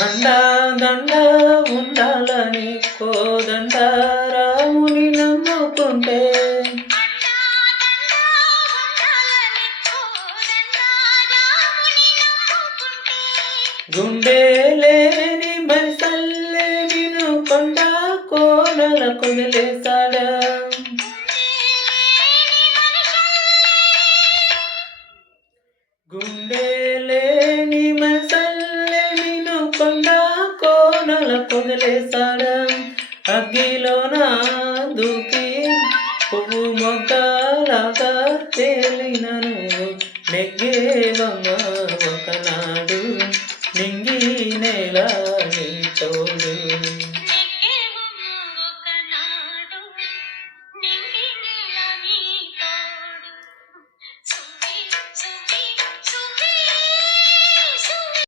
అండా దండ ఉండాలని కోదండ రాముని నమ్ముకుంటే గుండె లేని మనిసల్లే నిన్ను కొండ కోనల కొదిలేశాడా గుండె లేని మనిసల్లే నిన్ను కొండ కోనల కొదిలేశాడా